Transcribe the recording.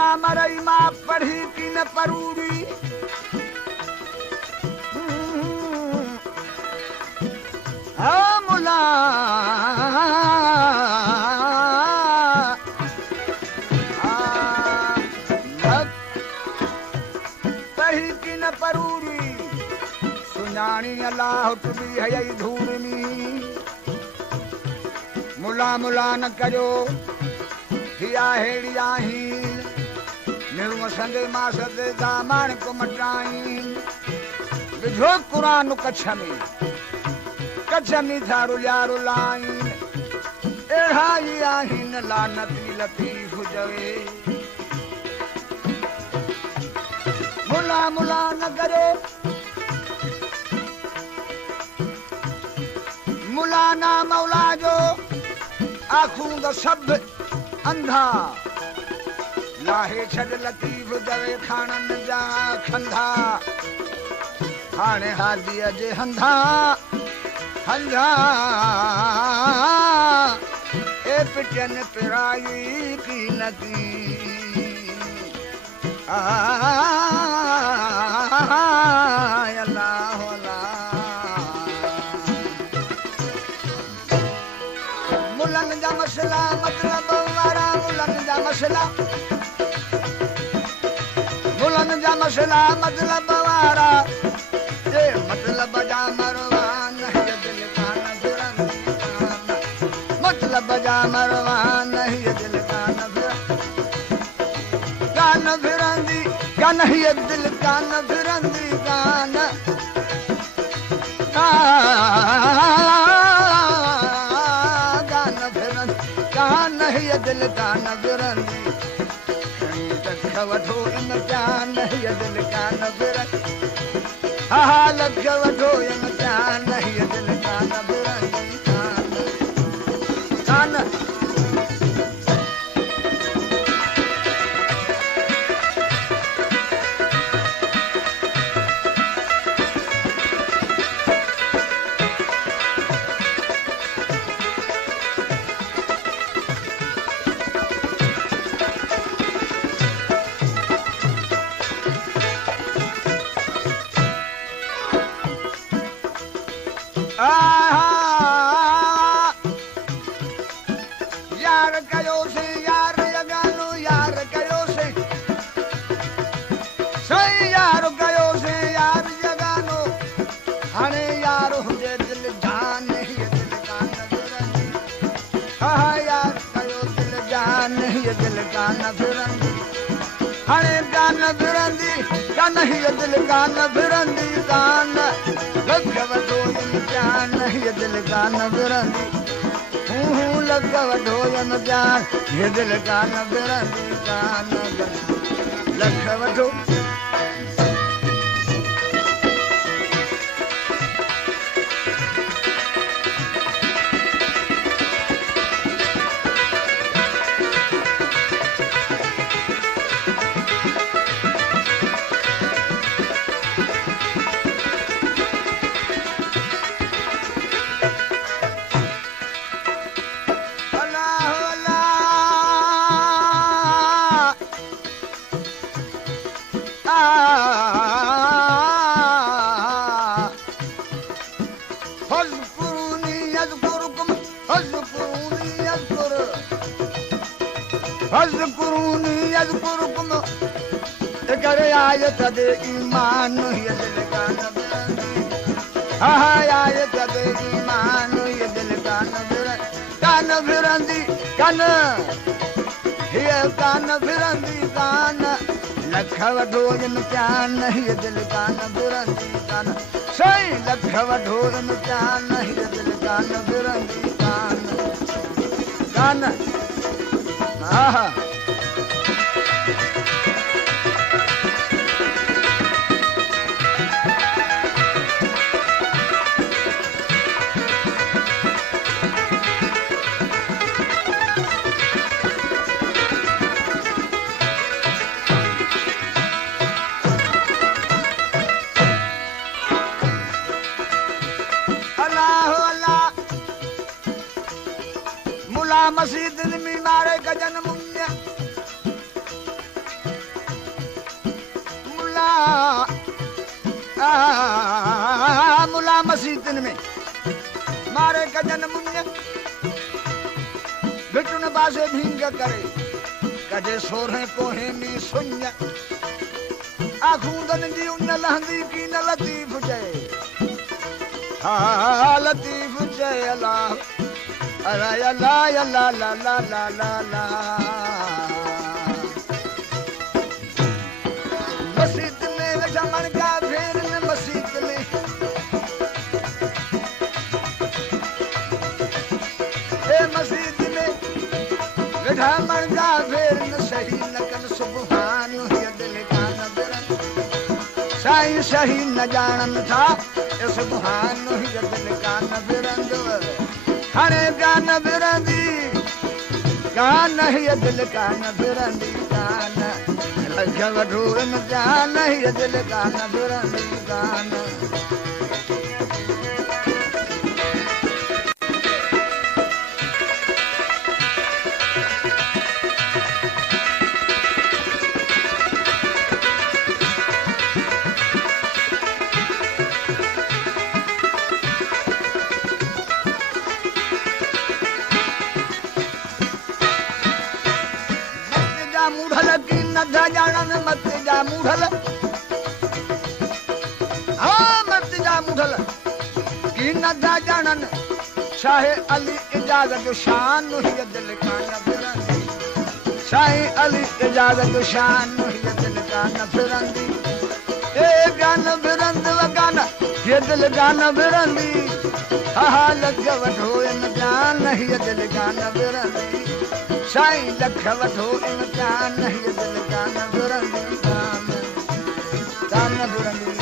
मुला मरई मां पढ़ी की न परूड़ी मुला पढ़ी की न परूड़ी सुञाणी अलाह तुबी है धूड़नी मुला मुला न कयो हिया हेड़ी आहिन निर्म संदे मास दे दामण को मटाइन विझो कुरान कच्छ में थारू यारो लाइन एड़ा ही आहिन लानती लतीफ जवे मुला मुला न करे मुला ना मौला जो आखूंगा सब अंधा लाहे छड़ लतीफ दवे खानन जा खंधा हाणे हादी अजे हंधा हंधा ए पिटन पिराई की नदी अल्लाह मुलन जा मसला मतलब वारा मुलन जा मसला मतलब वारा ये मतलब जा मरवान है दिल का न मतलब जा मरवान है दिल का न फिरंदी का नहीं है दिल का न फिरंदी गान नहीं दिल का न फिरंदी लख वठो इम्तिहान नहीं दिल का न फिरंदी हा लख वठो इम्तिहान नहीं दिल का न फिरंदी कान यार कयो से यार जगानो यार कयो से सही यार कयो से यार जगानो हाणे यार हुजे दिल जान ही दिल का न फिरंदी हा यार कयो दिल जान ही दिल का न फिरंदी हाणे कान फिरंदी कान ही दिल का न फिरंदी कान लख वठो इम्तिहान ही दिल का न फिरंदी लख वठो इम्तिहान ये दिल का न फिरंदी कान लख वठो हज़कुरूनी यज़कुरुकुम करे आयत दे ईमान ये दिल का न फिरंदी हा आयत दे ईमान ये दिल का न फिरंदी कान ये कान फिरंदी कान लख वठो इम्तिहान ये दिल का न फिरंदी कान सही लख वठो इम्तिहान ये दिल का न फिरंदी कान कान हा मसीद में मारे गजन मुन्य मुला मसीतन में मारे कजन मुन्य बिटुन बासे भींग करे कजे सोरे कोहे में सुन्य आखूंदन जी उन लहंदी की न लतीफ जय हा लतीफ जय अल्लाह अरे अल्लाह अल्लाह ला ला ला ला ला मस्जिद में जमन का फेर न मस्जिद में ए मस्जिद में जमन का फेर न सही न कन सुभान ये दिल का नजर साईं सही न जानन था ए सुभान ये दिल का नजर हरे गान बिरंदी गान ये दिल का बिरंदी गान लग ढूंढ जान ये दिल का बिरंदी गान मूढ़ल की नदा जानन मत जा मूढ़ल हाँ मत जा मूढ़ल की नदा जानन शाहे अली इजाजत शान ही दिल का नफरंदी शाहे अली इजाजत शान ही दिल का नफरंदी ए गान बिरंद वगान ये दिल का नफरंदी हा लग वठो इन जान ही दिल का नफरंदी साईं लख वठो इम्तिहान ये दिल का नज़रंदी गान गान नज़रंदी